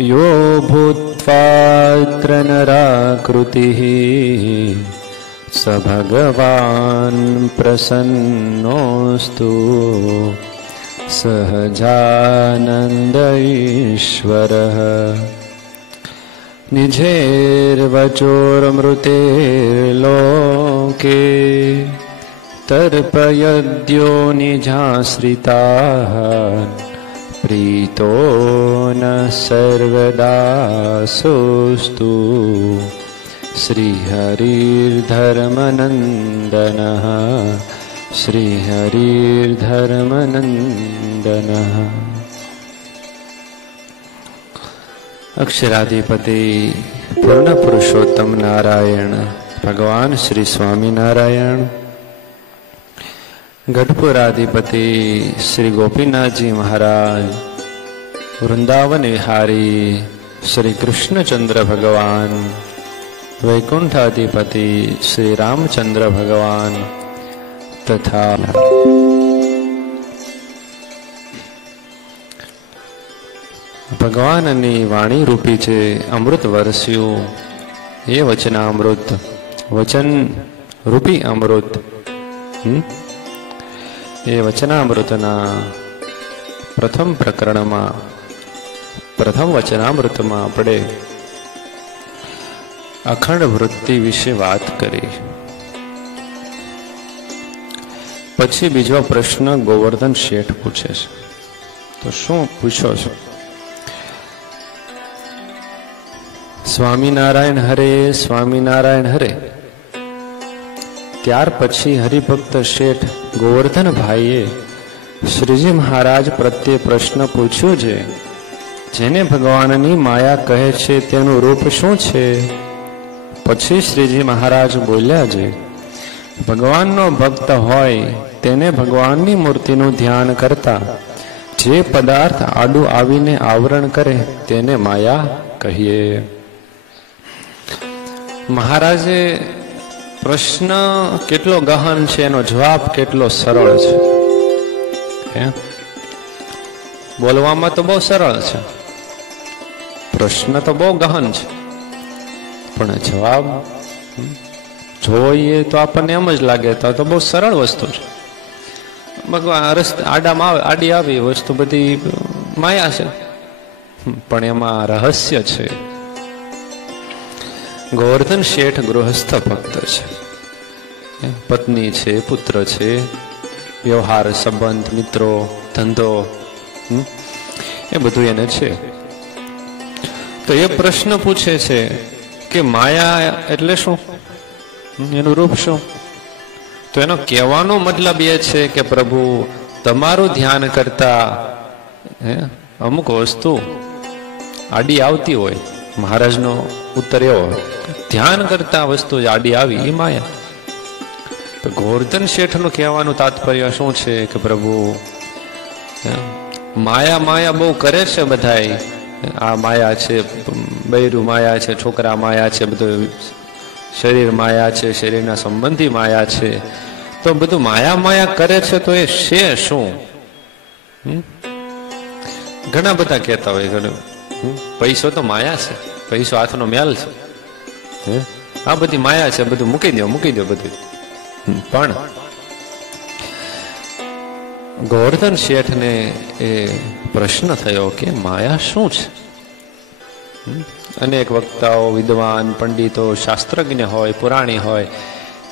यो भूत्वात्र नराकृतिः स भगवान् प्रसन्नोऽस्तु सहजानन्द ईश्वरः। निजेर्वचोर्मृतेर्लोके तर्पयद्यो निजाश्रिताः प्रीतो न सर्वदा सोऽस्तु श्रीहरिर्धर्मनन्दनः श्रीहरिर्धर्मनन्दनः। अक्षराधिपति पूर्ण पुरुषोत्तम नारायण भगवान श्री स्वामीनारायण, गढ़पुराधिपति श्री गोपीनाथ जी महाराज, वृंदावन विहारी श्री कृष्णचंद्र भगवान, वैकुंठाधिपति श्री रामचंद्र भगवान तथा ભગવાનની વાણી રૂપી છે અમૃત વરસ્યું એ વચનામૃત, વચન રૂપી અમૃત. એ વચનામૃતના પ્રથમ પ્રકરણમાં, પ્રથમ વચનામૃતમાં આપણે અખંડ વૃત્તિ વિશે વાત કરી. પછી બીજો પ્રશ્ન ગોવર્ધન શેઠ પૂછે છે. તો શું પૂછો છો? સ્વામિનારાયણ હરે, સ્વામિનારાયણ હરે. ત્યાર પછી હરિભક્ત શેઠ ગોવર્ધન ભાઈએ શ્રીજી મહારાજ પ્રત્યે પ્રશ્ન પૂછ્યો છે, જેને ભગવાનની માયા કહે છે તેનું રૂપ શું છે? પછી શ્રીજી મહારાજ બોલ્યા છે, ભગવાનનો ભક્ત હોય તેને ભગવાનની મૂર્તિનું ધ્યાન કરતા જે પદાર્થ આડું આવીને આવરણ કરે તેને માયા કહીએ. મહારાજે પ્રશ્ન કેટલો ગહન છે, એનો જવાબ કેટલો સરળ છે. બોલવામાં તો બહુ સરળ છે, પ્રશ્ન તો બહુ ગહન છે, પણ જવાબ જોઈએ તો આપણને એમ જ લાગે તો બહુ સરળ વસ્તુ છે. આડી આવી વસ્તુ બધી માયા છે, પણ એમાં રહસ્ય છે. ગોવર્ધન શેઠ ગૃહસ્થ ભક્ત છે, પત્ની છે, પુત્ર છે, વ્યવહાર સંબંધ, મિત્રો, ધંધો એ બધું એને છે. તો એ પ્રશ્ન પૂછે છે કે માયા એટલે શું, એનું રૂપ શું? તો એનો કહેવાનો મતલબ એ છે કે પ્રભુ તમારું ધ્યાન કરતા અમુક વસ્તુ આડી આવતી હોય. મહારાજનો ઉત્તર એવો, ધ્યાન કરતા વસ્તુ આડી આવી એ માયા. તો ગોવર્ધન શેઠનું કહેવાનું તાત્પર્ય શું છે કે પ્રભુ માયા માયા બહુ કરે છે બધાય. આ માયા છે, બૈરું માયા છે, છોકરા માયા છે, બધું શરીર માયા છે, શરીરના સંબંધી માયા છે. તો બધું માયા માયા કરે છે, તો એ છે શું? ઘણા બધા કહેતા હોય ઘણું પૈસો તો માયા છે, પૈસો હાથનો મેલ છે, આ બધી માયા છે, બધું મૂકી દો બધું. પણ ગોવર્ધન શેઠને એ પ્રશ્ન થયો કે માયા શું છે? અનેક વક્તાઓ, વિદ્વાન, પંડિતો, શાસ્ત્રજ્ઞ હોય, પુરાણી હોય,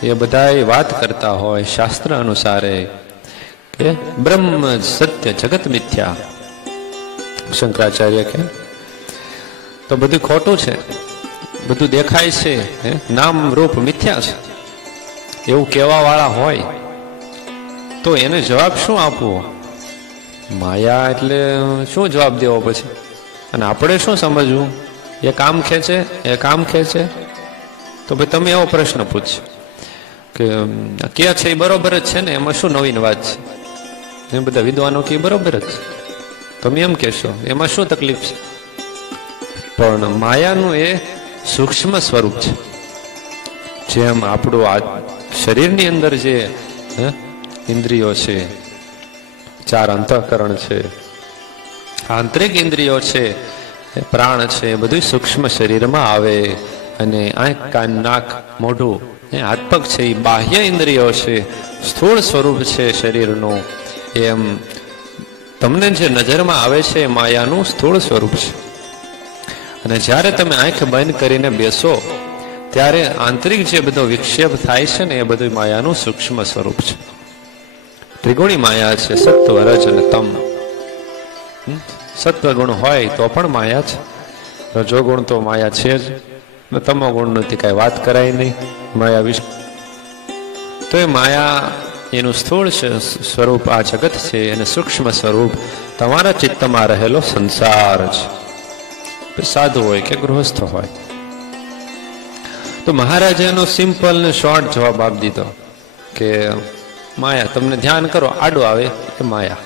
એ બધા વાત કરતા હોય શાસ્ત્ર અનુસારે કે બ્રહ્મ સત્ય, જગત મિથ્યા. શંકરાચાર્ય કે તો બધું ખોટું છે, બધું દેખાય છે, નામ રૂપ મિથ્યા છે, એવું કહેવા વાળા હોય તો એને જવાબ શું આપવો? માયા એટલે શું જવાબ દેવો પછી? અને આપણે શું સમજવું? એ કામ ખેંચે, એ કામ ખેંચે. તો ભાઈ તમે એવો પ્રશ્ન પૂછો કે છે એ બરોબર જ છે ને, એમાં શું નવીન વાત છે? એ બધા વિદ્વાનો કે બરોબર જ છે, તમે એમ કહેશો, એમાં શું તકલીફ છે? પણ માયાનું એ સૂક્ષ્મ સ્વરૂપ છે. જેમ આપણું આ શરીરની અંદર જે ઇન્દ્રિયો છે, 4 અંતઃકરણ છે, આંતરિક ઇન્દ્રિયો છે, પ્રાણ છે, બધું સૂક્ષ્મ શરીરમાં આવે. અને આંખ, કાન, નાક, મોઢું, હાથ પગ છે એ બાહ્ય ઇન્દ્રિયો છે, સ્થૂળ સ્વરૂપ છે શરીરનું. એમ તમને જે નજરમાં આવે છે એ માયાનું સ્થૂળ સ્વરૂપ છે. અને જ્યારે તમે આંખ બંધ કરીને બેસો ત્યારે આંતરિક જે બધો વિક્ષેપ થાય છે ને એ બધું માયાનું સૂક્ષ્મ સ્વરૂપ છે. ત્રિગુણી માયા છે, સત્વ, રજ અને તમ. સત્વગુણ હોય તો પણ માયા છે, રજોગુણ તો માયા છે જ, તમો ગુણ નથી કાંઈ વાત કરાય નહીં માયા વિશે. તો એ માયા એનું સ્થૂળ સ્વરૂપ આ જગત છે, અને સૂક્ષ્મ સ્વરૂપ તમારા ચિત્તમાં રહેલો સંસાર છે, સાધુ હોય કે ગૃહસ્થ હોય. તો મહારાજે એનો સિમ્પલ ને શોર્ટ જવાબ આપી દીધો કે માયા, તમને ધ્યાન કરો આડું આવે એ માયા.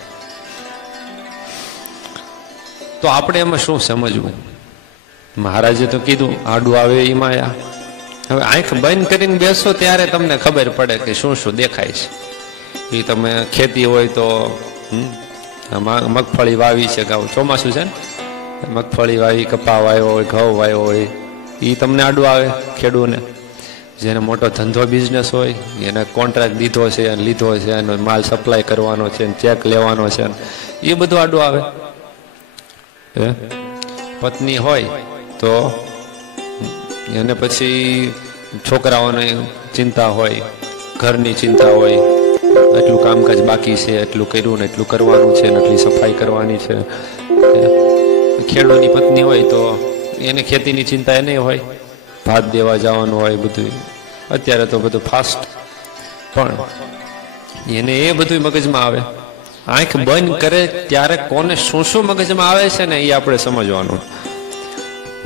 તો આપણે એમાં શું સમજવું? મહારાજે તો કીધું આડું આવે એ માયા. હવે આંખ બંધ કરીને બેસો ત્યારે તમને ખબર પડે કે શું શું દેખાય છે. એ તમે ખેતી હોય તો મગફળી વાવી છે, ચોમાસું છે ને, મગફળી વાવી, કપા વાવ્યો હોય, ઘઉં વાવ્યો હોય, એ તમને આડું આવે. ખેડૂને જેને મોટો ધંધો બિઝનેસ હોય, એને કોન્ટ્રાક્ટ દીધો છે, લીધો છે, એનો માલ સપ્લાય કરવાનો છે, ચેક લેવાનો છે, એ બધું આડું આવે. પત્ની હોય તો એને પછી છોકરાઓની ચિંતા હોય, ઘરની ચિંતા હોય, એટલું કામકાજ બાકી છે, એટલું કર્યું ને એટલું કરવાનું છે, એટલી સફાઈ કરવાની છે. ખેડૂતની પત્ની હોય તો એને ખેતીની ચિંતા એ નહીં હોય, ભાત દેવા જવાનું હોય બધું. અત્યારે તો બધું ફાસ્ટ, પણ એને એ બધું મગજમાં આવે. આંખ બંધ કરે ત્યારે કોને શું શું મગજમાં આવે છે ને એ આપણે સમજવાનું.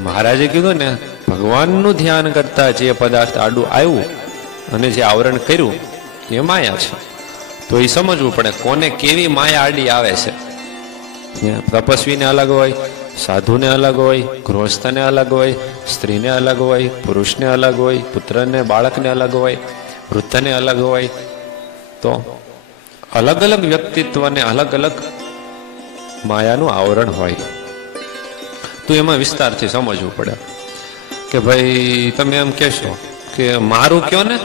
મહારાજે કીધું ને, ભગવાનનું ધ્યાન કરતા જે પદાર્થ આડું આવ્યું અને જે આવરણ કર્યું એ માયા છે. તો એ સમજવું પડે કોને કેવી માયા આડી આવે છે. તપસ્વીને અલગ હોય, સાધુને અલગ હોય, ગૃહસ્થને અલગ હોય, સ્ત્રીને અલગ હોય, પુરુષને અલગ હોય, પુત્રને બાળકને અલગ હોય, વૃદ્ધને અલગ હોય. તો અલગ અલગ વ્યક્તિત્વને અલગ અલગ માયાનું આવરણ હોય. તો એમાં વિસ્તારથી સમજવું પડે કે ભાઈ તમે એમ કહેશો કે મારું કયો ને,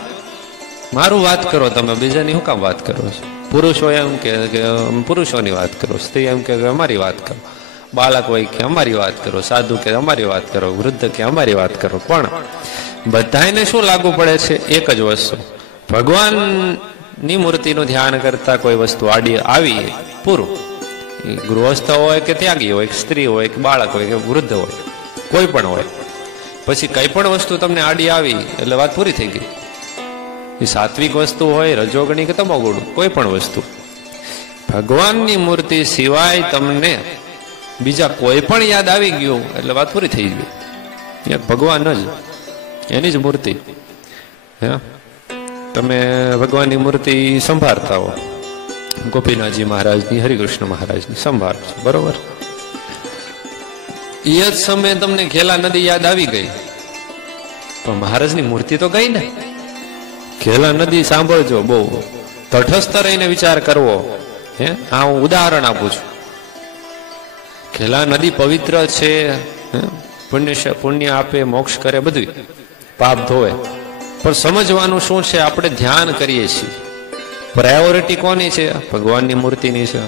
મારું વાત કરો, તમે બીજાની શું કામ વાત કરો છો? પુરુષ હોય એમ કે પુરુષોની વાત કરો, સ્ત્રી એમ કે અમારી વાત કરો, બાળક હોય કે અમારી વાત કરો, સાધુ કે અમારી વાત કરો, વૃદ્ધ કે અમારી વાત કરો. પણ બધાને શું લાગુ પડે છે? એક જ વસ્તુ, ભગવાનની મૂર્તિનું ધ્યાન કરતા કોઈ વસ્તુ આડી આવી, પૂરું. ગૃહસ્થ હોય કે ત્યાગી હોય, સ્ત્રી હોય કે બાળક હોય કે વૃદ્ધ હોય, કોઈ પણ હોય, પછી કઈ પણ વસ્તુ તમને આડી આવી એટલે વાત પૂરી થઈ ગઈ. એ સાત્વિક વસ્તુ હોય, રજોગણી કે તમોગુણ, કોઈ પણ વસ્તુ, ભગવાનની મૂર્તિ સિવાય તમને બીજા કોઈ પણ યાદ આવી ગયું એટલે વાત પૂરી થઈ ગઈ. એક ભગવાન જ, એની જ મૂર્તિ. તમે ભગવાનની મૂર્તિ સંભાળતા હો, ગોપીનાથજી મહારાજની, હરિકૃષ્ણ મહારાજની સંભાળ છે, બરોબર. એ જ સમયે તમને ખેલા નદી યાદ આવી ગઈ, પણ મહારાજની મૂર્તિ તો ગઈ ને. ખેલા નદી સાંભળજો, બહુ તટસ્થ રહીને વિચાર કરવો. હા, હું ઉદાહરણ આપું છું. ખેલા નદી પવિત્ર છે, પુણ્ય આપે, મોક્ષ કરે, બધું પાપ ધોવે. પણ સમજવાનું શું છે? આપણે ધ્યાન કરીએ છીએ, પ્રાયોરિટી કોની છે? ભગવાનની મૂર્તિની છે.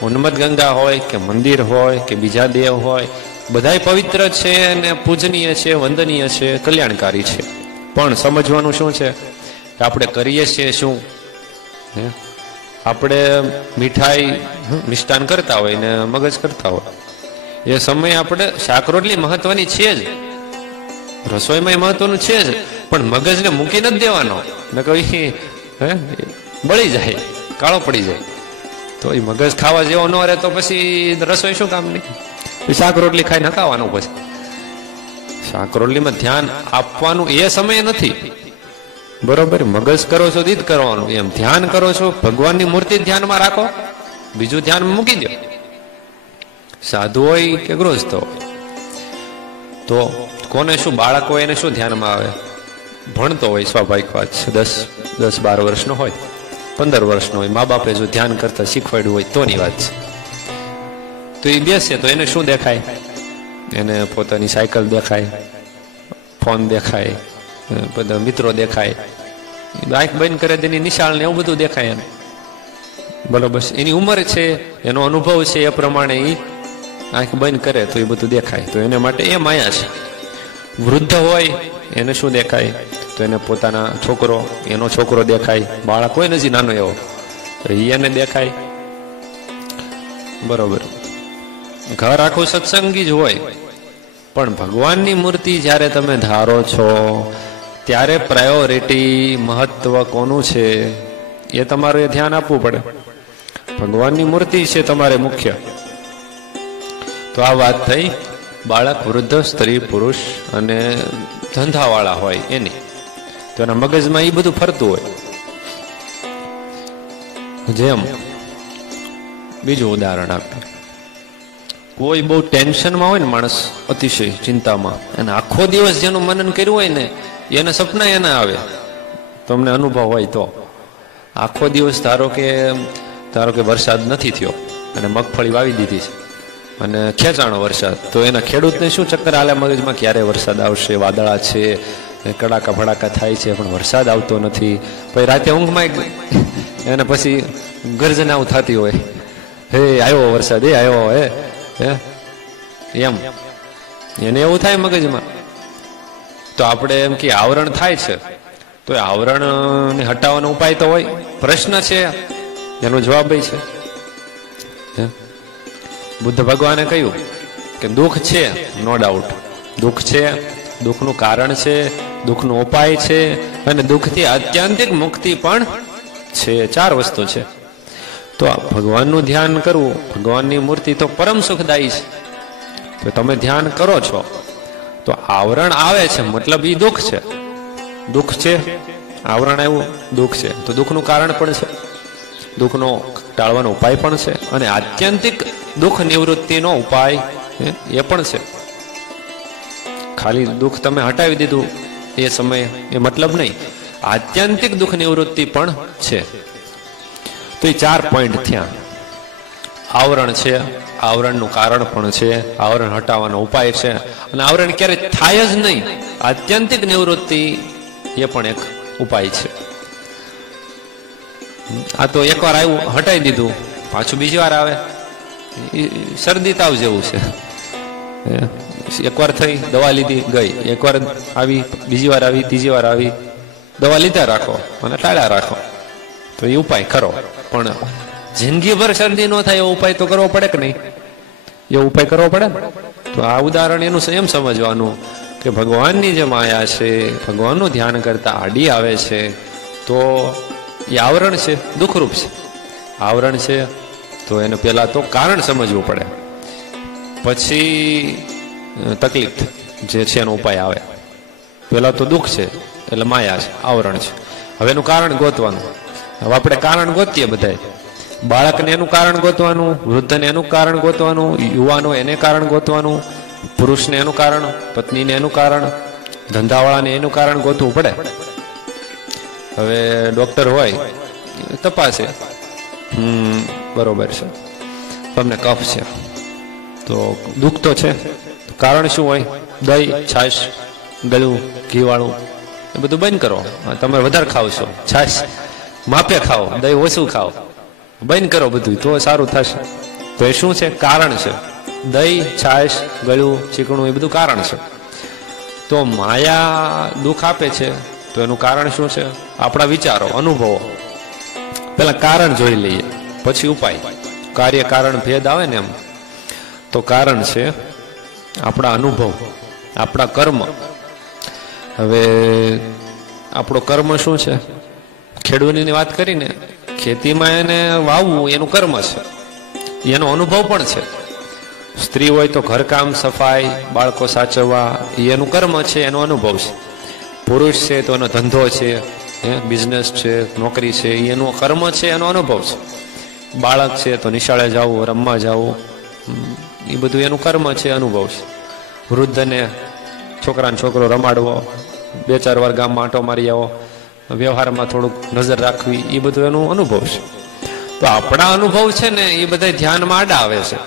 ઉન્મત્ત ગંગા હોય કે મંદિર હોય કે બીજા દેવ હોય, બધાય પવિત્ર છે અને પૂજનીય છે, વંદનીય છે, કલ્યાણકારી છે. પણ સમજવાનું શું છે કે આપણે કરીએ છીએ શું? આપણે મીઠાઈ મિષ્ટાન કરતા હોય ને મગજ કરતા હોય, એ સમયે આપણે શાક રોટલી મહત્વની છે જ, રસોઈમાં મહત્વનું છે જ, પણ મગજને મૂકી નથી દેવાનો, ન કહી બળી જાય, કાળો પડી જાય. તો એ મગજ ખાવા જેવો ન રહે તો પછી રસોઈ શું કામની? શાક રોટલી ખાઈને હકાવાનું. પછી શાક રોટલીમાં ધ્યાન આપવાનું એ સમય નથી, બરોબર. મગજ કરો છો દીદ કરવાનું, એમ ધ્યાન કરો છો, ભગવાનની મૂર્તિ ધ્યાનમાં રાખો, બીજું ધ્યાન મૂકી દો. સાધુ હોય કે ગૃહસ્થ હોય, તો કોને શું, બાળક હોય એને શું ધ્યાનમાં આવે? ભણતો હોય, સ્વાભાવિક વાત છે, 10-12 વર્ષનો હોય, 15 વર્ષનો હોય, મા બાપે જો ધ્યાન કરતા શીખવાડ્યું હોય તોની વાત છે. તો એ બેસે તો એને શું દેખાય? એને પોતાની સાયકલ દેખાય, ફોન દેખાય, બધા મિત્રો દેખાય. આંખ બંધ કરે તેની નિશાળ ને એવું બધું દેખાય એને. બરોબર, એની ઉંમર છે, એનો અનુભવ છે, એ પ્રમાણે એ આંખ બંધ કરે તો એ બધું દેખાય. તો એને માટે એ માયા છે. વૃદ્ધ હોય એને શું દેખાય? તો એને પોતાના છોકરો, એનો છોકરો દેખાય. બાળક હોય નથી નાનો એવો, તો એને દેખાય. બરોબર, ઘર આખું સત્સંગી જ હોય, પણ ભગવાનની મૂર્તિ જ્યારે તમે ધારો છો ત્યારે પ્રાયોરિટી, મહત્વ કોનું છે એ તમારે ધ્યાન આપવું પડે. ભગવાનની મૂર્તિ છે તમારે મુખ્ય. તો આ વાત થઈ બાળક, વૃદ્ધ, સ્ત્રી, પુરુષ અને ધંધાવાળા હોય એની. તો એના મગજમાં એ બધું ફરતું હોય. જેમ બીજું ઉદાહરણ આપીએ, કોઈ બહુ ટેન્શનમાં હોય ને માણસ, અતિશય ચિંતામાં, અને આખો દિવસ જેનું મનન કર્યું હોય ને એને સપના એના આવે. તમને અનુભવ હોય તો આખો દિવસ ધારો કે વરસાદ નથી થયો અને મગફળી વાવી દીધી છે અને ખેંચાણો વરસાદ, તો એના ખેડૂતને શું ચક્કર હાલે મગજમાં? ક્યારે વરસાદ આવશે? વાદળા છે, કડાકા ભડાકા થાય છે, પણ વરસાદ આવતો નથી. પછી રાતે ઊંઘમાં એને પછી ગર્જનાઓ થતી હોય, હે આવ્યો વરસાદ, એ આવ્યો, હે એમ એને એવું થાય મગજમાં. તો આપણે એમ કે આવરણ થાય છે, તો આવરણને હટાવવાનો ઉપાય તો હોય. પ્રશ્ન છે, એનો જવાબ છે. બુદ્ધ ભગવાને કહ્યું કે દુઃખ છે, નો ડાઉટ દુઃખ છે, દુઃખનું કારણ છે, દુઃખનો ઉપાય છે, અને દુઃખથી આત્યંતિક મુક્તિ પણ છે. 4 વસ્તુ છે. તો ભગવાનનું ધ્યાન કરવું, ભગવાનની મૂર્તિ તો પરમ સુખદાયી છે. તો તમે ધ્યાન કરો છો તો આવરણ આવે છે, મતલબ એ દુઃખ છે. દુઃખ છે, આવરણ આવ્યું, દુઃખ છે, તો દુઃખનું કારણ પણ છે, દુઃખનો ટાળવાનો ઉપાય પણ છે, અને આત્યંતિક દુઃખ નિવૃત્તિનો ઉપાય એ પણ છે. ખાલી દુઃખ તમે હટાવી દીધું એ સમયે એ મતલબ નહીં, આત્યંતિક દુઃખ નિવૃત્તિ પણ છે. તો એ 4 પોઈન્ટ થયા. આવરણ છે, આવરણનું કારણ પણ છે, આવરણ હટાવવાનો ઉપાય છે, અને આવરણ ક્યારે થાય જ નહીં, આત્યંતિક નિવૃત્તિ એ પણ એક ઉપાય છે. આ તો એકવાર આવ્યું, હટાવી દીધું, પાછું બીજી વાર આવે. શરદી તાવ જેવું છે. એકવાર થઈ, દવા લીધી, ગઈ. એકવાર આવી, બીજી વાર આવી, ત્રીજી વાર આવી, દવા લીધા રાખો અને ટાળ્યા રાખો. તો એ ઉપાય કરો, પણ જિંદગીભર શરદી ન થાય એવો ઉપાય તો કરવો પડે કે નહીં? એ ઉપાય કરવો પડે. તો આ ઉદાહરણ એનું એમ સમજવાનું કે ભગવાનની જે માયા છે, ભગવાનનું ધ્યાન કરતા આડી આવે છે, તો એ આવરણ છે, દુઃખરૂપ છે. આવરણ છે તો એને પહેલા તો કારણ સમજવું પડે, પછી તકલીફ જે છે એનો ઉપાય આવે. પહેલા તો દુઃખ છે એટલે માયા છે, આવરણ છે. હવે એનું કારણ ગોતવાનું. હવે આપણે કારણ ગોતીએ બધા. બાળકને એનું કારણ ગોતવાનું, વૃદ્ધને એનું કારણ ગોતવાનું, યુવાનો એને કારણ ગોતવાનું, પુરુષને એનું કારણ, પત્નીને એનું કારણ, ધંધાવાળાને એનું કારણ ગોતવું પડે. હવે ડોક્ટર હોય, તપાસે, બરોબર છે, તમને કફ છે, તો દુઃખ તો છે, કારણ શું હોય? દહીં, છાશ, ગળું, ઘીવાળું એ બધું બંધ કરો. તમે વધારે ખાવ છો, છાશ માપે ખાઓ, દહીં ઓછું ખાઓ, બંધ કરો બધું, તો સારું થશે. તો એ શું છે? કારણ છે. દહીં, છાશ, ગળું, ચીકણું એ બધું કારણ છે. તો માયા દુઃખ આપે છે, તો એનું કારણ શું છે? આપણા વિચારો, અનુભવો. પેલા કારણ જોઈ લઈએ, પછી ઉપાય. કાર્ય કારણ ભેદ આવે ને એમ. તો કારણ છે આપણા અનુભવ, આપણા કર્મ. હવે આપણો કર્મ શું છે? ખેડૂતની વાત કરીને, ખેતીમાં એને વાવવું એનું કર્મ છે, એનો અનુભવ પણ છે. સ્ત્રી હોય તો ઘરકામ, સફાઈ, બાળકો સાચવવા, એનું કર્મ છે, એનો અનુભવ છે. પુરુષ છે તો એનો ધંધો છે, બિઝનેસ છે, નોકરી છે, એનું કર્મ છે, એનો અનુભવ છે. બાળક છે તો નિશાળે જવું, રમવા જવું, એ બધું એનું કર્મ છે, અનુભવ છે. વૃદ્ધને છોકરાને છોકરો રમાડવો, 2-4 વાર ગામમાં આંટો મારી આવો, વ્યવહારમાં થોડુંક નજર રાખવી, એ બધું એનો અનુભવ છે. તો આપણા અનુભવ છે ને એ બધા ધ્યાનમાં આડા આવે છે.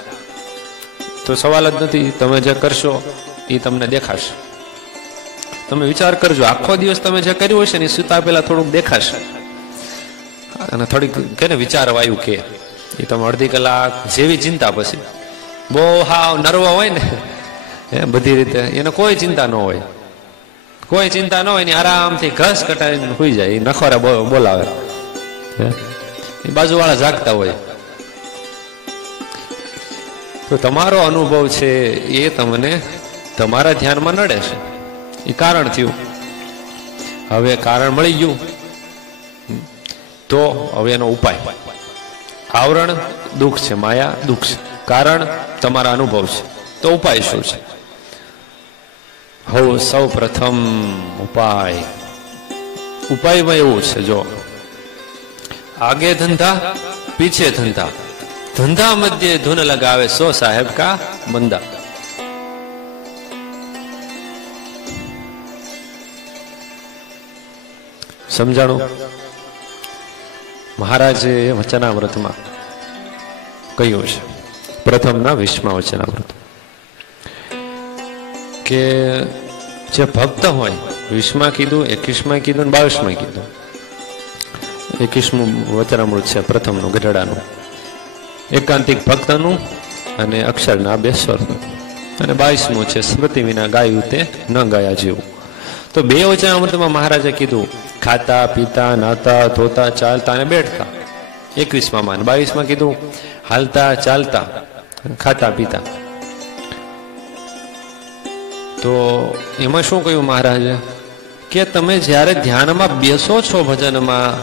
તો સવાલ જ નથી, તમે જે કરશો એ તમને દેખાશે. તમે વિચાર કરજો, આખો દિવસ તમે જે કર્યું હશે ને એ સુતા પહેલા થોડુંક દેખાશે, અને થોડીક કે ને વિચાર વાયુ કે એ તમે અડધી કલાક જેવી ચિંતા, પછી બહુ હાવ નર્વ હોય ને બધી રીતે, એને કોઈ ચિંતા ન હોય, કોઈ ચિંતા ન હોય ને આરામથી ઘસ કટાઈને સુઈ જાય. એ નખોરા બોલાવે, એ બાજુવાળા જાગતા હોય. તો તમારો અનુભવ છે એ તમને તમારા ધ્યાનમાં નડે છે, એ કારણ થયું. હવે કારણ મળી ગયું તો હવે એનો ઉપાય. આવરણ દુઃખ છે, માયા દુઃખ છે, કારણ તમારા અનુભવ છે. તો ઉપાય શું છે? હવે સૌ પ્રથમ ઉપાયમાં એવું છે, જો આગે ધંધા પીછે ધંધા, ધંધા મધ્ય ધૂન લગાવે સો સાહેબ કા બંદા. સમજાણું? મહારાજે વચનામૃતમાં કહ્યું છે, પ્રથમના 20મા વચનામૃત, કે જે ભક્ત હોય, 20માં કીધું, 21માં કીધું, 22માં કીધું. 21મું વચનામૃત છે પ્રથમનું, ગઢડાનું, એકાંતિક ભક્તનું અને અક્ષરના 2 સ્વરનું. અને 22મું છે સ્મૃતિ વિના ગાયું તે ન ગાયા જેવું. તો 2 વચનામૃતમાં મહારાજે કીધું ખાતા પીતા નાતા ધોતા ચાલતા અને બેઠતા 21માં, 22માં કીધું હાલતા ચાલતા ખાતા પીતા. તો એમાં શું કહ્યું મહારાજે, કે તમે જ્યારે ધ્યાનમાં બેસો છો ભજનમાં,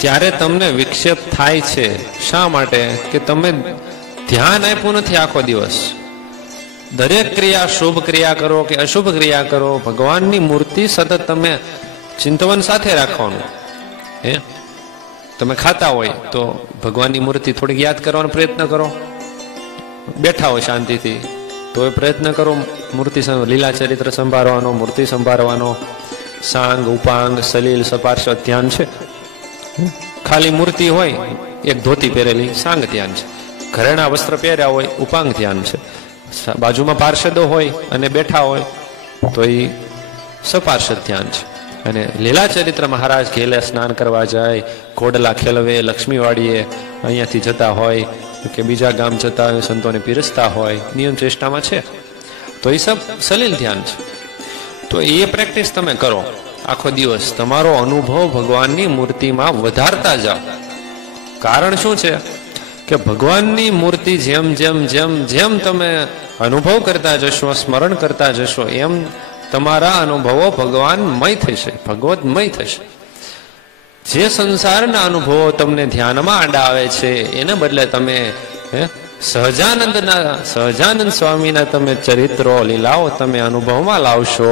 ત્યારે તમને વિક્ષેપ થાય છે. શા માટે? કે તમે ધ્યાન આપ્યું નથી આખો દિવસ. દરેક ક્રિયા, શુભ ક્રિયા કરો કે અશુભ ક્રિયા કરો, ભગવાનની મૂર્તિ સતત તમે ચિંતવન સાથે રાખવાનું. તમે ખાતા હોય તો ભગવાનની મૂર્તિ થોડીક યાદ કરવાનો પ્રયત્ન કરો. બેઠા હોય શાંતિથી તો એ પ્રયત્ન કરો મૂર્તિ, લીલા ચરિત્ર સંભાળવાનો, મૂર્તિ સંભાળવાનો. સાંગ ઉપાંગ સલીલ સપાર્શ્વ ધ્યાન છે. ખાલી મૂર્તિ હોય, એક ધોતી પહેરેલી, સાંગ ધ્યાન છે. ઘરેણા વસ્ત્ર પહેર્યા હોય, ઉપાંગ ધ્યાન છે. બાજુમાં પાર્ષદો હોય અને બેઠા હોય તો એ સપાર્ષદ ધ્યાન છે. અને લીલા ચરિત્ર મહારાજ ઘેલે સ્નાન કરવા જાય, કોડલા ખેલવે, લક્ષ્મીવાડીએ અહીંયાથી જતા હોય કે બીજા ગામ જતા હોય, સંતોને પીરસતા હોય, નિયમ ચેષ્ટામાં છે, તો એ સબ સલીલ ધ્યાન છે. તો એ પ્રેક્ટિસ તમે કરો આખો દિવસ, તમારો અનુભવ ભગવાનની મૂર્તિમાં વધારતા જાઓ. કારણ શું છે કે ભગવાનની મૂર્તિ જેમ જેમ જેમ જેમ તમે અનુભવ કરતા જશો, સ્મરણ કરતા જશો, એમ તમારા અનુભવો ભગવાનમય થશે, ભગવતમય થશે. જે સંસારના અનુભવો તમને ધ્યાનમાં આડા આવે છે, એને બદલે તમે સહજાનંદ સ્વામીના તમે ચરિત્રો, લીલાઓ તમે અનુભવમાં લાવશો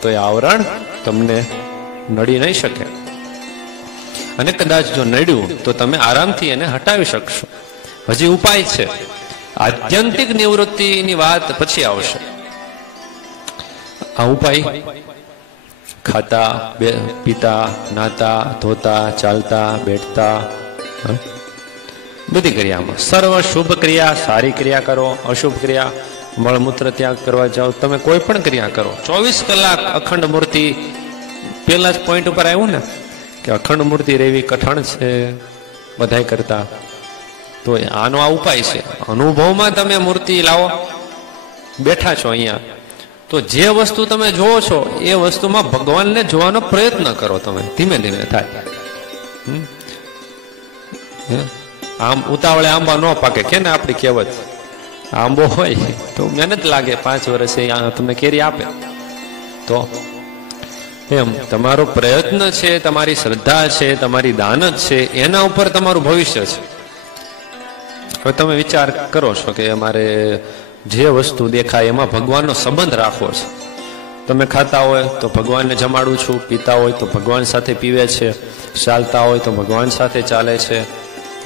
તો એ આવરણ તમને નડી નહીં શકે. અને કદાચ જો નડ્યું તો તમે આરામથી એને હટાવી શકશો. હજી ઉપાય છે. આત્યંતિક નિવૃત્તિની વાત પછી આવશે. આ ઉપાય ખાતા પીતા નાતા ધોતા ચાલતા બેઠતા બધી ક્રિયામાં સર્વ શુભ ક્રિયા, સારી ક્રિયા કરો, અશુભ ક્રિયા, મળમૂત્ર ત્યાગ કરવા જાઓ, તમે કોઈ પણ ક્રિયા કરો. 24 કલાક અખંડ મૂર્તિ, પેલા જ પોઈન્ટ ઉપર આવ્યું ને કે અખંડ મૂર્તિ રહેવી કઠણ છે બધાય કરતા. તો આનો આ ઉપાય છે. અનુભવમાં તમે મૂર્તિ લાવો. બેઠા છો અહીંયા તો જે વસ્તુ તમે જોવો છો એ વસ્તુમાં ભગવાનને જોવાનો પ્રયત્ન કરો. તમે ધીમે ધીમે થાય. આમ ઉતાવળે આંબા ન પાકે કે ને આપણી કહેવત. આંબો હોય તો મહેનત લાગે, 5 વર્ષે તમને કેરી આપે. તો એમ તમારો પ્રયત્ન છે, તમારી શ્રદ્ધા છે, તમારી દાનત છે, એના ઉપર તમારું ભવિષ્ય છે. હવે તમે વિચાર કરો છો કે અમારે જે વસ્તુ દેખાય એમાં ભગવાનનો સંબંધ રાખવો છે. તમે ખાતા હોય તો ભગવાનને જમાડું છું, પીતા હોય તો ભગવાન સાથે પીવે છે, ચાલતા હોય તો ભગવાન સાથે ચાલે છે,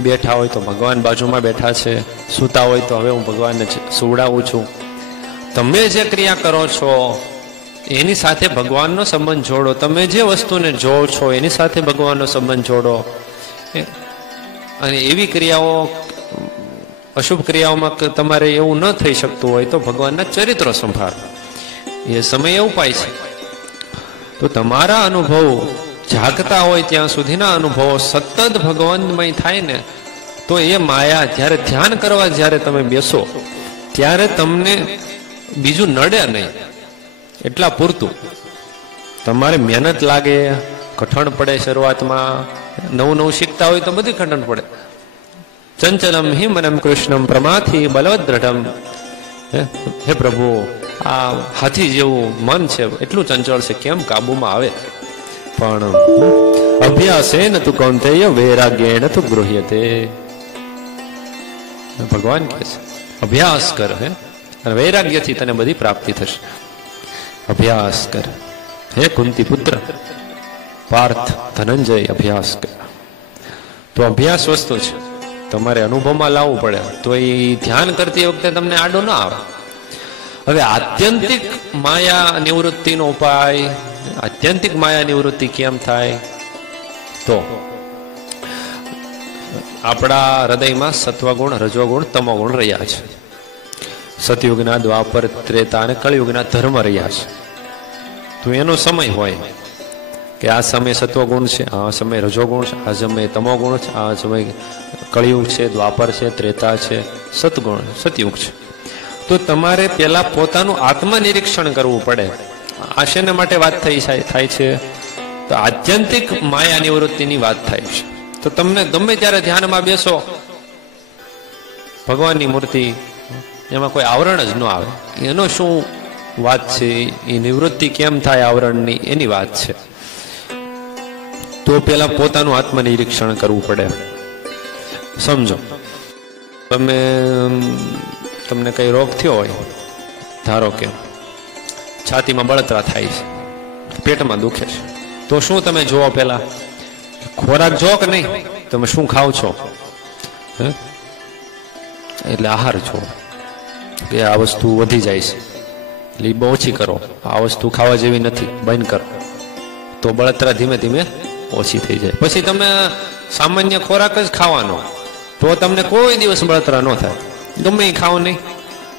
બેઠા હોય તો ભગવાન બાજુમાં બેઠા છે, સૂતા હોય તો હવે હું ભગવાનને સુવડાવું છું. તમે જે ક્રિયા કરો છો એની સાથે ભગવાનનો સંબંધ જોડો. તમે જે વસ્તુને જોવો છો એની સાથે ભગવાનનો સંબંધ જોડો. અને એવી ક્રિયાઓ, અશુભ ક્રિયાઓમાં તમારે એવું ન થઈ શકતું હોય તો ભગવાનના ચરિત્રો સંભાળો. એ સમય ઉપાય છે. તો તમારા અનુભવો જાગતા હોય ત્યાં સુધીના અનુભવો સતત ભગવાનમય થાય ને, તો એ માયા જ્યારે ધ્યાન કરવા જ્યારે તમે બેસો ત્યારે તમને બીજું નડે નહીં. એટલા પૂરતું. તમારે મહેનત લાગે, કઠણ પડે શરૂઆતમાં, નવું નવું શીખતા હોય તો બધી કઠણ પડે. ચંચલમ હિમનમ કૃષ્ણમ પ્રમાથી બલવદ દ્રઢમ. હે પ્રભુ, આ હાથી જેવું મન છે, એટલું ચંચળ છે, કેમ કાબુમાં આવે? પણ અભ્યાસેન તુ કૌંતેય વૈરાગ્યેન તુ ગૃહ્યતે. ભગવાન કહે છે અભ્યાસ કર, હે, અને વૈરાગ્યથી તને બધી પ્રાપ્તિ થશે. અભ્યાસ કર. હે કુંતી પુત્ર પાર્થ ધનંજય, અભ્યાસ કર. તો અભ્યાસ વસ્તુ છે, તમારે અનુભવમાં લાવવું પડે તો એ ધ્યાન કરતી વખતે તમને આડો ના આવે. હવે આત્યંતિક માયા નિવૃત્તિનો ઉપાય, આત્યંતિક માયા નિવૃત્તિ કેમ થાય? તો આપણા હૃદયમાં સત્વગુણ, રજોગુણ, તમોગુણ રહ્યા છે. સતયુગના, દ્વાપર, ત્રેતા અને કળયુગના ધર્મ રહ્યા છે. તો એનો સમય હોય કે આ સમય સત્વગુણ છે, આ સમય રજોગુણ છે, આ સમય તમોગુણ છે, આ સમય કળયુગ છે, દ્વાપર છે, ત્રેતા છે, સતગુણ, સતયુગ છે. તો તમારે પેલા પોતાનું આત્મનિરીક્ષણ કરવું પડે. આ શેના માટે વાત થાય છે? તો આત્યંતિક માયા નિવૃત્તિની વાત થાય છે. તો તમને ગમે ત્યારે ધ્યાનમાં બેસો, ભગવાનની મૂર્તિ, એમાં કોઈ આવરણ જ ન આવે. એનો શું વાત છે? એ નિવૃત્તિ કેમ થાય આવરણની, એની વાત છે. તો પેલા પોતાનું આત્મનિરીક્ષણ કરવું પડે. સમજો, તમને કઈ રોગ થયો હોય, ધારો કે છાતીમાં બળતરા થાય છે, પેટમાં દુખે છે, તો શું તમે જુઓ? પેલા ખોરાક જો કે નહીં, તમે શું ખાવ છો? એટલે આહાર જુઓ કે આ વસ્તુ વધી જાય છે, એટલે બહુ ઓછી કરો. આ વસ્તુ ખાવા જેવી નથી, બંધ કરો. તો બળતરા ધીમે ધીમે ઓછી થઈ જાય. પછી તમે સામાન્ય ખોરાક જ ખાવાનો, તો તમને કોઈ દિવસ બળતરા ન થાય. ગમે એ ખાઓ નહીં,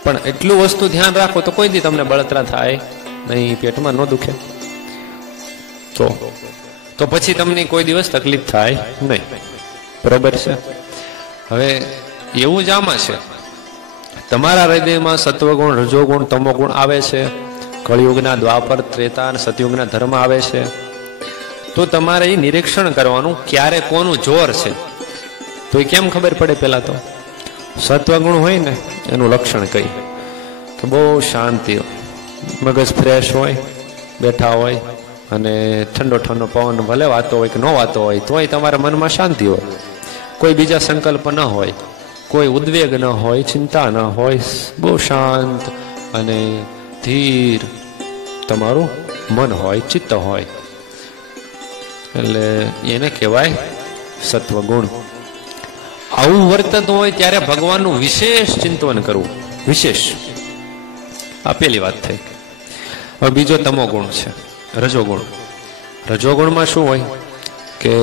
પણ એટલું વસ્તુ ધ્યાન રાખો તો કોઈ દી તમને બળતરા થાય નહીં, પેટમાં ન દુખે. તો પછી તમને કોઈ દિવસ તકલીફ થાય નહીં. બરોબર છે? હવે એવું જ આમાં છે, તમારા હૃદયમાં સત્વગુણ, રજોગુણ, તમોગુણ આવે છે, કળયુગના, દ્વાપર, ત્રેતા અને સતયુગના ધર્મ આવે છે. તો તમારે એ નિરીક્ષણ કરવાનું ક્યારે કોનું જોર છે. તો એ કેમ ખબર પડે? પેલા તો સત્વગુણ હોય ને એનું લક્ષણ કઈ કે બહુ શાંતિ, મગજ ફ્રેશ હોય, બેઠા હોય, અને ઠંડો ઠંડો પવન ભલે વાતો હોય કે ન વાતો હોય તોય તમારા મનમાં શાંતિ હોય. કોઈ બીજા સંકલ્પ ન હોય, કોઈ ઉદ્વેગ ન હોય, ચિંતા ન હોય, બહુ શાંત અને ધીર તમારું મન હોય, ચિત્ત હોય. એટલે એને કહેવાય સત્વગુણ. આવું વર્તન હોય ત્યારે ભગવાનનું વિશેષ ચિંતન કરવું. વિશેષ. આ પેલી વાત થઈ. હવે બીજો તમોગુણ છે, રજોગુણ. રજોગુણમાં શું હોય કે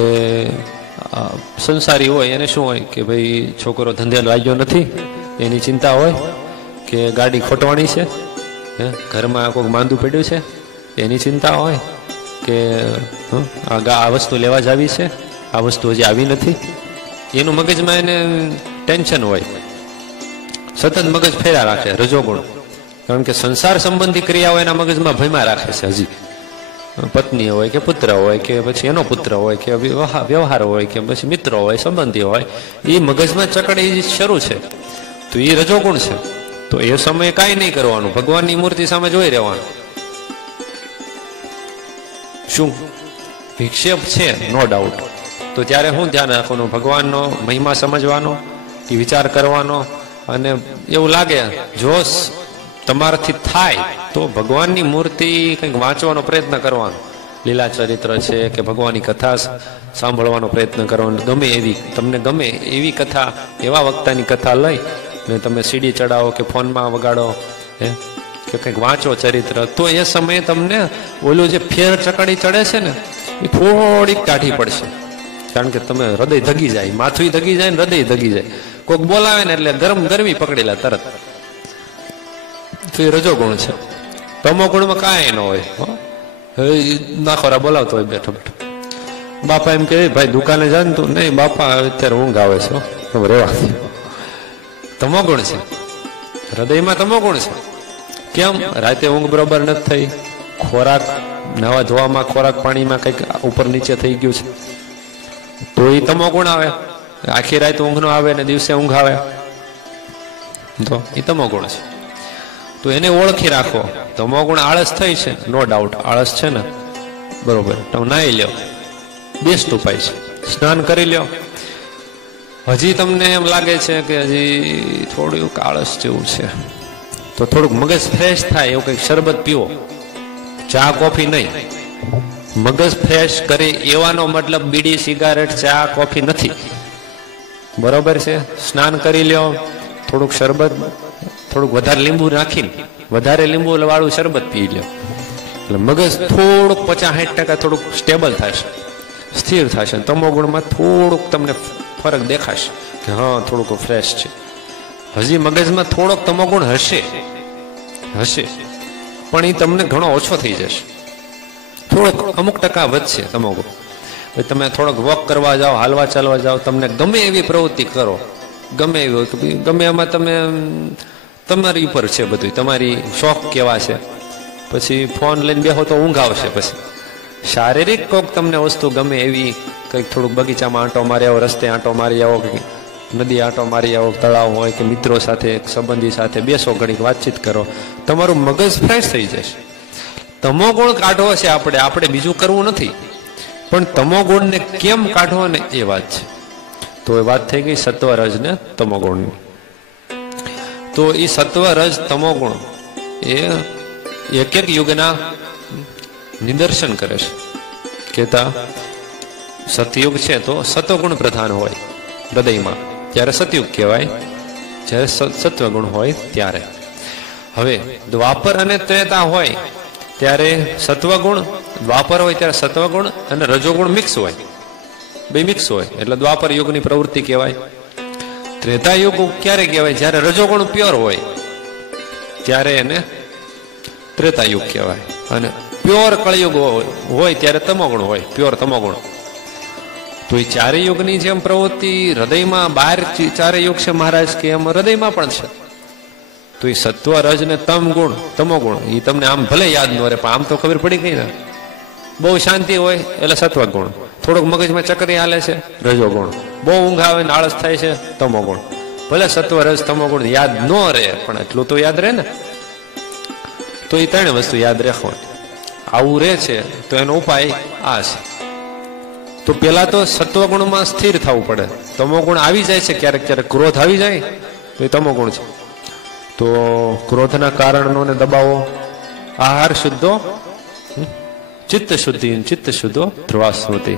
સંસારી હોય એને શું હોય કે ભાઈ છોકરો ધંધે લાગ્યો નથી એની ચિંતા હોય, કે ગાડી ખોટવાણી છે, ઘરમાં કોઈક માંદું પડ્યું છે એની ચિંતા હોય, કે આ વસ્તુ લેવા જ આવી છે, આ વસ્તુ હજી આવી નથી, એનું મગજમાં એને ટેન્શન હોય, સતત મગજ ફેરા રાખે. રજોગુણ. કારણ કે સંસાર સંબંધી ક્રિયાઓ એના મગજમાં ભયમાં રાખે છે. હજી પત્ની હોય કે પુત્ર હોય કે પછી એનો પુત્ર હોય કે વ્યવહાર હોય કે પછી મિત્રો હોય, સંબંધી હોય, એ મગજમાં ચકડી શરૂ છે. તો એ રજોગુણ છે. તો એ સમયે કાંઈ નહીં કરવાનું, ભગવાનની મૂર્તિ સામે જોઈ રહેવાનું. શું વિક્ષેપ છે? No doubt. તો ત્યારે શું ધ્યાન રાખવાનું? ભગવાનનો મહિમા સમજવાનો, એ વિચાર કરવાનો. અને એવું લાગે જો તમારાથી થાય તો ભગવાનની મૂર્તિ કંઈક વાંચવાનો પ્રયત્ન કરવાનો. લીલા ચરિત્ર છે કે ભગવાનની કથા સાંભળવાનો પ્રયત્ન કરવાનો. ગમે એવી, તમને ગમે એવી કથા, એવા વક્તાની કથા લઈ ને તમે સીડી ચડાવો કે ફોનમાં વગાડો, કે કંઈક વાંચો ચરિત્ર, તો એ સમયે તમને ઓલું જે ફેર ચકડી ચડે છે ને એ થોડીક કાઢી પડશે, કારણ કે તમે હૃદય ધગી જાય, માથું ધગી જાય ને હૃદય ધગી જાય. કોઈક બોલાવે ને એટલે ગરમી પકડેલા તરત. તો એ રજોગુણ છે. તમો ગુણમાં કાંઈ ન હોય, નાખોરા બોલાવતો હોય બેઠો બેઠો. બાપા એમ કે ભાઈ દુકાને જાય ને તું, નહીં બાપા અત્યારે ઊંઘ આવે છે, તમે રેવા. તમો ગુણ છે, હૃદયમાં તમો ગુણ છે. કેમ? રાતે ઊંઘ બરોબર નથી થઈ, ખોરાક નવા ધોવામાં ખોરાક પાણીમાં કંઈક ઉપર નીચે થઈ ગયું છે, તો એ તમો ગુણ આવે. આખી રાત ઊંઘ નો આવે ને દિવસે ઊંઘ આવે, તો એ તમો ગુણ છે. તો એને ઓળખી રાખો. તમો ગુણ આળસ થઈ છે, નો ડાઉટ આળસ છે ને, બરોબર. તમે નાહી લ્યો, બેસ્ટ ઉપાય છે. સ્નાન કરી લ્યો. હજી તમને એમ લાગે છે કે હજી થોડુંક આળસ જેવું છે, તો થોડુંક મગજ ફ્રેશ થાય એવું કંઈક શરબત પીવો, ચા કોફી નહીં. મગજ ફ્રેશ કરે એવાનો મતલબ બીડી સિગારેટ ચા કોફી નથી, બરોબર છે. સ્નાન કરી લ્યો, થોડુંક શરબત, થોડુંક વધારે લીંબુ નાખીને વધારે લીંબુ વાળું શરબત પી લ્યો, એટલે મગજ થોડુંક 50-60% થોડુંક સ્ટેબલ થશે, સ્થિર થશે. તમો ગુણમાં થોડુંક તમને ફરક દેખાશે કે હા થોડુંક ફ્રેશ છે. હજી મગજમાં થોડોક તમો ગુણ હશે, પણ એ તમને ઘણો ઓછો થઈ જશે. થોડોક અમુક ટકા વધશે તમો ગુણ. તમે થોડોક વોક કરવા જાઓ, હાલવા ચાલવા જાઓ, તમને ગમે એવી પ્રવૃત્તિ કરો, ગમે એવી, ગમે એમાં તમે તમારી ઉપર છે બધું, તમારી શોખ કેવા છે. પછી ફોન લઈને બેહો તો ઊંઘ આવશે. પછી શારીરિક કોઈક તમને વસ્તુ ગમે એવી, કંઈક થોડુંક બગીચામાં આંટો મારી આવો, રસ્તે આંટો મારી આવો, નદી આંટો મારી આવો, તળાવ હોય કે મિત્રો સાથે સંબંધી સાથે બેસો, ઘડીક વાતચીત કરો, તમારું મગજ ફ્રેશ થઈ જશે. તમો ગુણ કાઢવો છે આપણે બીજું કરવું નથી, પણ તમો ગુણને કેમ કાઢવો ને એ વાત છે. તો એ વાત થઈ ગઈ સત્વ રજ ને તમો ગુણની. તો એ સત્વ રજ તમો ગુણ એ એક એક યુગના નિદર્શન કરે છે. કહેતા સતયુગ છે તો સત્વગુણ પ્રધાન હોય હૃદયમાં, ત્યારે સતયુગ કહેવાય. જ્યારે સત્વગુણ હોય ત્યારે. હવે દ્વાપર અને ત્રેતા હોય ત્યારે સત્વગુણ, દ્વાપર હોય ત્યારે સત્વગુણ અને રજોગુણ મિક્સ હોય, બે મિક્સ હોય, એટલે દ્વાપર યુગની પ્રવૃત્તિ કહેવાય. ત્રેતા યુગ ક્યારે કહેવાય? જ્યારે રજોગુણ પ્યોર હોય ત્યારે એને ત્રેતા યુગ કહેવાય, અને પ્યોર કળયુગ હોય ત્યારે તમોગુણ હોય, પ્યોર તમોગુણ. તો એ ચારે યુગની જેમ પ્રવૃત્તિ હૃદયમાં, બહાર ચારે યુગ છે મહારાજ કે એમ હૃદયમાં પણ છે. તો એ સત્વ રજ ને તમ ગુણ તમો ગુણ એ તમને આમ ભલે યાદ ન રહે, પણ આમ તો ખબર પડી ગઈ ને. બહુ શાંતિ હોય એટલે સત્વ ગુણ, થોડોક મગજમાં ચક્રી હાલે છે રજો ગુણ, બહુ ઊંઘ આવે ને આળસ થાય છે તમો ગુણ. ભલે સત્વ રજ તમો ગુણ યાદ ન રહે, પણ એટલું તો યાદ રહે ને. તો એ ત્રણ વસ્તુ યાદ રાખવાની. આવું રહે છે તો એનો ઉપાય આ છે. તો પેલા તો સત્વગુણમાં સ્થિર થવું પડે. તમો ગુણ આવી જાય છે ક્યારેક ક્યારેક, ક્રોધ આવી જાય તો એ તમો ગુણ છે. તો ક્રોધના કારણોને દબાવો. આહાર શુદ્ધો ચિત્ત શુદ્ધિ, ચિત્ત શુદ્ધો ધ્રુવા સ્મૃતિ.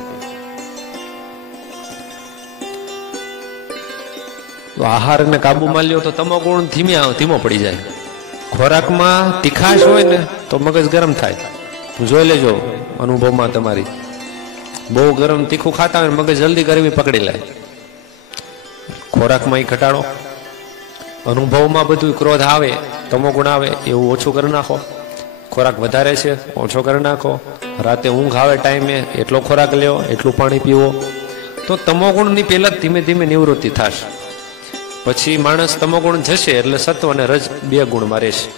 તો આહારને કાબુમાં લ્યો તો તમો ગુણ ધીમો પડી જાય. ખોરાકમાં તીખાશ હોય ને તો મગજ ગરમ થાય. જોઈ લેજો અનુભવમાં તમારી, બહુ ગરમ તીખું ખાતા હોય મગજ જલ્દી ગરમી પકડી લે. ખોરાકમાં એ ઘટાડો. અનુભવમાં બધું ક્રોધ આવે, તમો ગુણ આવે, એવું ઓછું કરી નાખો. ખોરાક વધારે છે ઓછો કરી નાખો. રાતે ઊંઘ આવે ટાઈમે એટલો ખોરાક લેવો, એટલું પાણી પીવો. તો તમો ગુણની પહેલા ધીમે ધીમે નિવૃત્તિ થશે. પછી માણસ તમો ગુણ જશે એટલે સત્વ અને રજ બે ગુણમાં રહેશે.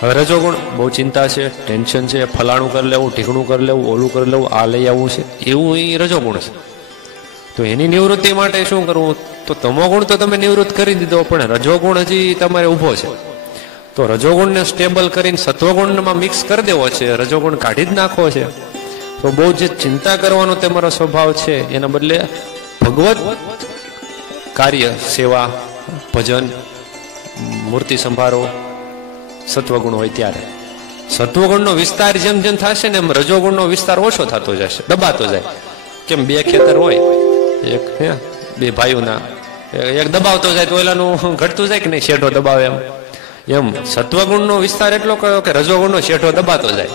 હવે રજોગુણ બહુ ચિંતા છે, ટેન્શન છે, ફલાણું કરી લેવું, ઢીકણું કરી લેવું, ઓલું કરી લેવું, આ લઈ આવવું છે, એવું એ રજોગુણ છે. તો એની નિવૃત્તિ માટે શું કરવું? તો તમોગુણ તો તમે નિવૃત્ત કરી દીધો, પણ રજોગુણ હજી તમારે ઊભો છે. તો રજોગુણને સ્ટેબલ કરીને સત્વગુણમાં મિક્સ કરી દેવો છે, રજોગુણ કાઢી જ નાખવો છે. તો બહુ જે ચિંતા કરવાનો તમારો સ્વભાવ છે એના બદલે ભગવત કાર્ય, સેવા, ભજન, મૂર્તિ સંભાળો સત્વગુણ હોય ત્યારે. સત્વગુણનો વિસ્તાર જેમ જેમ થશે ને એમ રજોગુણનો વિસ્તાર ઓછો થતો જશે, દબાતો જાય. કેમ બે ખેતર હોય, એક બે ભાઈઓના, એક દબાવતો જાય તો ઓલાનું ઘટતું જાય કે નહીં, શેઠો દબાવે એમ. એમ સત્વગુણનો વિસ્તાર એટલો કયો કે રજોગુણનો શેઠો દબાતો જાય.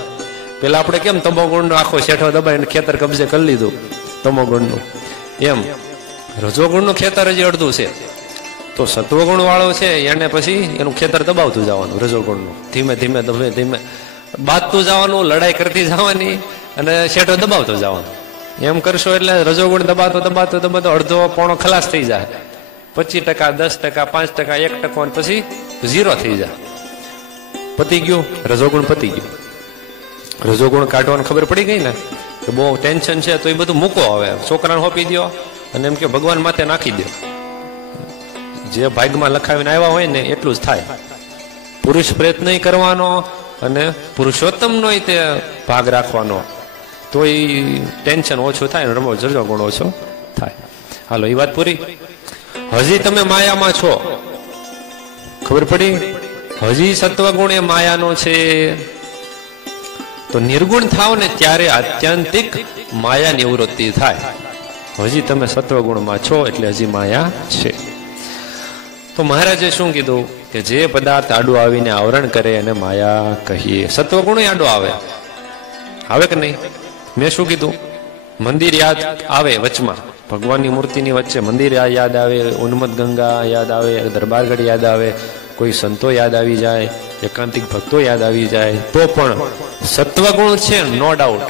પેલા આપણે કેમ તમોગુણનો આખો શેઠો દબાઈને ખેતર કબજે કરી લીધું તમોગુણનું, એમ રજોગુણનું ખેતર હજી અડધું છે. તો સત્વગુણ વાળો છે એને પછી એનું ખેતર દબાવતું જવાનું, રજોગુણનું ધીમે ધીમે ધીમે ધીમે બાંધતું જવાનું, લડાઈ કરતી જવાની અને શેઠો દબાવતો જવાનું. એમ કરશો એટલે રજોગુણ દબાતો દબાતો દબાતો અડધો પોણો ખલાસ થઈ જાય. 25%, 10%, 5%, 1% પછી 0 થઈ જાય. પતી ગયું રજોગુણ, પતી ગયું. રજોગુણ કાઢવાની ખબર પડી ગઈ ને કે બહુ ટેન્શન છે તો એ બધું મૂકો, હવે છોકરાને હોપી દો અને એમ કે ભગવાન માથે નાખી દો. જે ભાગમાં લખાવીને આવ્યા હોય ને એટલું જ થાય. પુરુષ પ્રયત્ન કરવાનો અને પુરુષોત્તમનો તે ભાગ રાખવાનો, તો એ ટેન્શન ઓછું થાય, રજોગુણ ઓછો થાય. હાલો, એ વાત પૂરી. હજી તમે માયામાં છો, ખબર પડી? હજી સત્વગુણ એ માયાનો છે. તો નિર્ગુણ થાવ ને ત્યારે આત્યંતિક માયા નિવૃત્તિ થાય. હજી તમે સત્વગુણમાં છો એટલે હજી માયા છે. તો મહારાજે શું કીધું કે જે પદાર્થ આડું આવીને આવરણ કરે એને માયા કહીએ. સત્વગુણ આડો આવે, આવે કે નહીં? મેં શું કીધું? મંદિર યાદ આવે વચમાં, ભગવાનની મૂર્તિની વચ્ચે મંદિર યાદ આવે, ઉન્મત્ત ગંગા યાદ આવે, દરબારગઢ યાદ આવે, કોઈ સંતો યાદ આવી જાય, એકાંતિક ભક્તો યાદ આવી જાય, તો પણ સત્વગુણ છે, નો ડાઉટ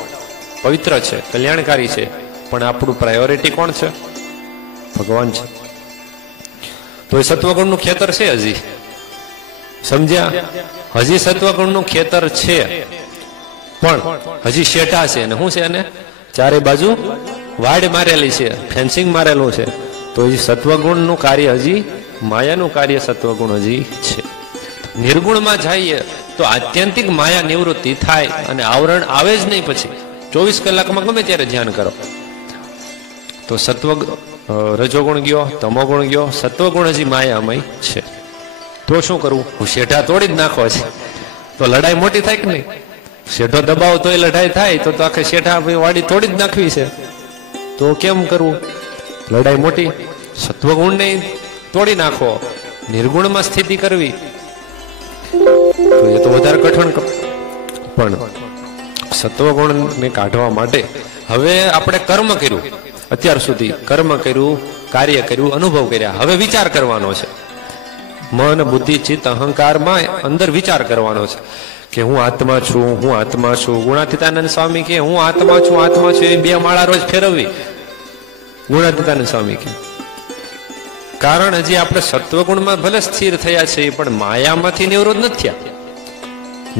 પવિત્ર છે, કલ્યાણકારી છે, પણ આપણું પ્રાયોરિટી કોણ છે? ભગવાન છે. તો એ સત્વગુણનું ખેતર છે હજી, સમજ્યા? હજી સત્વગુણનું ખેતર છે, પણ હજી શેઠા છે. અને શું છે? એને ચારે બાજુ વાડ મારેલી છે, ફેન્સિંગ મારેલું છે. તો હજી સત્વગુણનું કાર્ય, હજી માયાનું કાર્ય સત્વગુણ હજી છે. નિર્ગુણમાં જઈએ તો આત્યંતિક માયા નિવૃત્તિ થાય અને આવરણ આવે જ નહીં. પછી 24 કલાકમાં ગમે ત્યારે ધ્યાન કરો તો રજોગુણ ગયો, તમોગુણ ગયો, સત્વગુણ હજી માયામય છે. તો શું કરવું? હું શેઠા તોડી જ નાખો છે તો લડાઈ મોટી થાય કે નહીં? શેઠો દબાવ તો એ લડાઈ થાય, તો આખે શેઠા વાડી તોડી જ નાખવી છે. તો કેમ કરવું? લડાઈ મોટી. સત્વગુણને તોડી નાખો, નિર્ગુણમાં સ્થિતિ કરવી તો એ તો વધારે કઠણ. પણ સત્વગુણને કાઢવા માટે હવે આપણે કર્મ કર્યું, અત્યાર સુધી કર્મ કર્યું, કાર્ય કર્યું, અનુભવ કર્યા. હવે વિચાર કરવાનો છે. મન, બુદ્ધિ, ચિત્ત, અહંકારમાં અંદર વિચાર કરવાનો છે કે હું આત્મા છું, હું આત્મા છું. ગુણાતીતાનંદ સ્વામી કે હું આત્મા છું, આત્મા છું, એ 2 માળા રોજ ફેરવવી. ગુણાતીતાનંદ સ્વામી કે કારણ હજી આપણે સત્વગુણમાં ભલે સ્થિર થયા છે, પણ માયામાંથી નિવૃત્ત નથી થયા,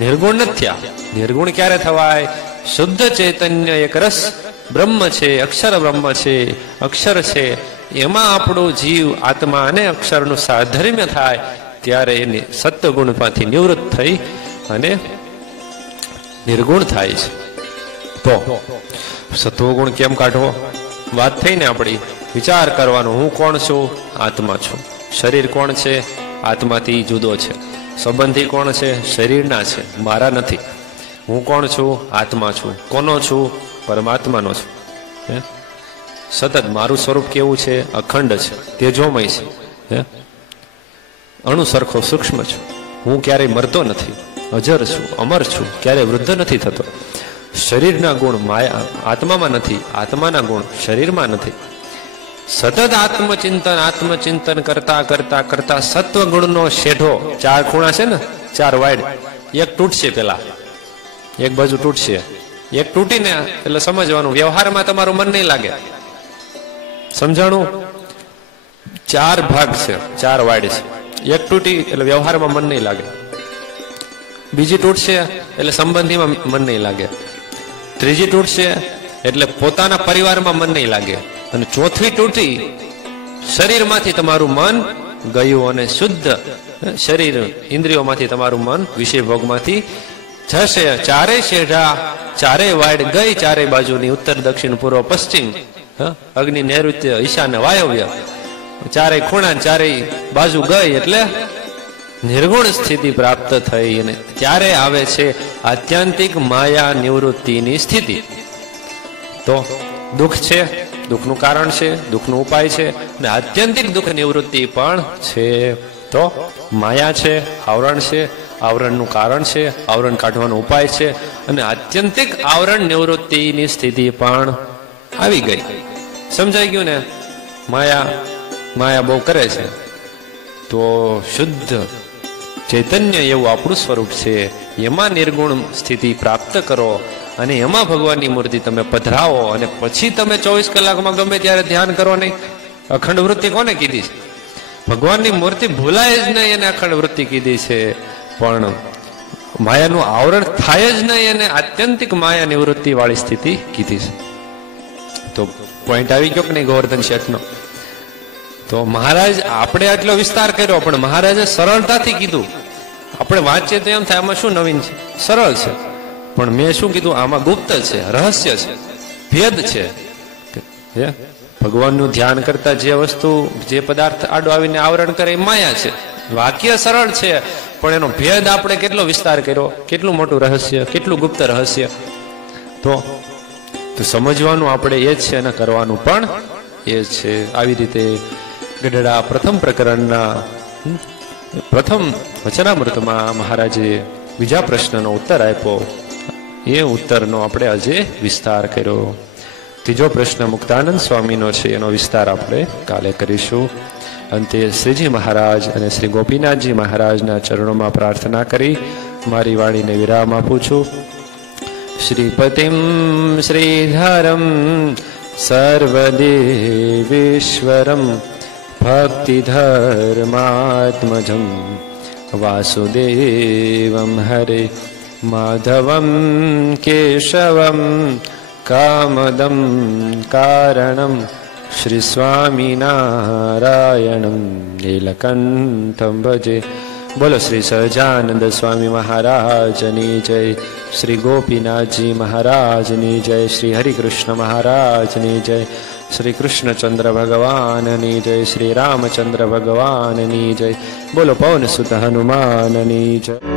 નિર્ગુણ નથી થયા. નિર્ગુણ ક્યારે થવાય? શુદ્ધ ચૈતન્ય એક રસ બ્રહ્મ છે, અક્ષર બ્રહ્મ છે, અક્ષર છે, એમાં આપણું જીવ, આત્મા અને અક્ષરનું સાધર્મ્ય થાય ત્યારે એની સત્વગુણમાંથી નિવૃત્ત થઈ અને નિર્ગુણ થાય છે. તો સત્વગુણ કેમ કાઢવો? વાત થઈ ને આપણી. વિચાર કરવાનો, હું કોણ છું? આત્મા છું. શરીર કોણ છે? આત્માથી જુદો છે. સંબંધી કોણ છે? શરીરના છે, મારા નથી. હું કોણ છું? આત્મા છું. કોનો છું? પરમાત્માનો છું. સતત મારું સ્વરૂપ કેવું છે? અખંડ છે, તેજોમય છે, અણુ સરખો સૂક્ષ્મ છું. હું ક્યારેય મરતો નથી, અજર છું, અમર છું, ક્યારેય વૃદ્ધ નથી થતો. શરીરના ગુણ માયા આત્મામાં નથી, આત્માના ગુણ શરીરમાં નથી. સતત આત્મચિંતન કરતા કરતા કરતા સત્વગુણનો શેઢો, 4 ખૂણા છે ને, 4 વાડ, એક તૂટશે. પેલા એક બાજુ તૂટશે, એક તૂટીને એટલે સમજવાનું વ્યવહારમાં તમારું મન નહીં લાગે. સમજાણું? 4 ભાગ છે, 4 વાડ છે. એક તૂટી એટલે વ્યવહારમાં મન નહીં લાગે, બીજી તૂટશે એટલે સંબંધીમાં મન નહીં લાગે, ત્રીજી તૂટશે એટલે પોતાના પરિવારમાં મન નહીં લાગે, અને ચોથી તૂટી શરીરમાંથી તમારું મન ગયું અને શુદ્ધ શરીર ઇન્દ્રિયોમાંથી તમારું મન વિષય ભોગમાંથી જશે. 4 શેઢા, 4 વાડ ગઈ, 4 બાજુની ઉત્તર, દક્ષિણ, પૂર્વ, પશ્ચિમ, અગ્નિ, નૈઋત્ય, ઈશાન, વાયવ્ય, 4 ખૂણા, 4 બાજુ ગઈ એટલે નિર્ગુણ સ્થિતિ પ્રાપ્ત થઈ. અને ત્યારે આવે છે આત્યંતિક માયા નિવૃત્તિની સ્થિતિ. તો દુઃખ છે, દુઃખનું કારણ છે, દુઃખનો ઉપાય છે, અને આત્યંતિક દુઃખ નિવૃત્તિ પણ છે. તો માયા છે, આવરણ છે, આવરણનું કારણ છે, આવરણ કાઢવાનો ઉપાય છે, અને આત્યંતિક આવરણ નિવૃત્તિની સ્થિતિ પણ આવી ગઈ. સમજાઈ ગયું ને? માયા બહુ કરે છે તો શુદ્ધ ચૈતન્ય એવું આપણું સ્વરૂપ છે, એમાં નિર્ગુણ સ્થિતિ પ્રાપ્ત કરો અને એમાં ભગવાનની મૂર્તિ તમે પધરાવો, અને પછી તમે 24 કલાકમાં ગમે ત્યારે ધ્યાન કરો નહીં. અખંડ વૃત્તિ કોને કીધી છે? ભગવાનની મૂર્તિ ભૂલાય જ નહીં એને અખંડ વૃત્તિ કીધી છે. પણ માયાનું આવરણ થાય જ નહીં એને આત્યંતિક માયા નિવૃત્તિ વાળી સ્થિતિ કીધી છે. તો પોઈન્ટ આવી ગયો કે નહીં ગોવર્ધન શેઠનો? તો મહારાજ આપણે આટલો વિસ્તાર કર્યો, પણ મહારાજે સરળતાથી કીધું. આપણે વાંચીએ તો એમ થાય આમાં શું નવીન છે, સરળ છે. પણ મેં શું કીધું? આમાં ગુપ્ત છે, રહસ્ય છે, ભેદ છે. ભગવાનનું ધ્યાન કરતા જે વસ્તુ, જે પદાર્થ આડો આવીને આવરણ કરે એ માયા છે. વાક્ય સરળ છે, પણ એનો ભેદ આપણે કેટલો વિસ્તાર કર્યો, કેટલું મોટું રહસ્ય, કેટલું ગુપ્ત રહસ્ય. તો સમજવાનું આપણે એ જ છે અને કરવાનું પણ એ જ છે. આવી રીતે ગઢડા પ્રથમ પ્રકરણના પ્રથમ વચનામૃતમાં મહારાજે બીજા પ્રશ્નનો ઉત્તર આપ્યો. એ ઉત્તરનો આપણે આજે વિસ્તાર કર્યો. ત્રીજો પ્રશ્ન મુક્તાનંદ સ્વામીનો છે, એનો વિસ્તાર આપણે કાલે કરીશું. અંતે શ્રીજી મહારાજ અને શ્રી ગોપીનાથજી મહારાજના ચરણોમાં પ્રાર્થના કરી મારી વાણીને વિરામ આપું છું. શ્રીપતિમ શ્રીધરમ સર્વદેવેશ્વરમ ભક્તિધર્માત્મજમ વાસુદેવમ હરે માધવમ કેશવમ કામદમ કારણમ શ્રી સ્વામિનારાયણમ નીલકંઠમ ભજે. બોલો શ્રી સહજાનંદ સ્વામી મહારાજની જય, શ્રી ગોપીનાથજી મહારાજની જય, શ્રી હરિકૃષ્ણ મહારાજની જય, શ્રી કૃષ્ણચંદ્ર ભગવાનની જય, શ્રી રામચંદ્ર ભગવાનની જય. બોલો પવન સુત હનુમાનની જય.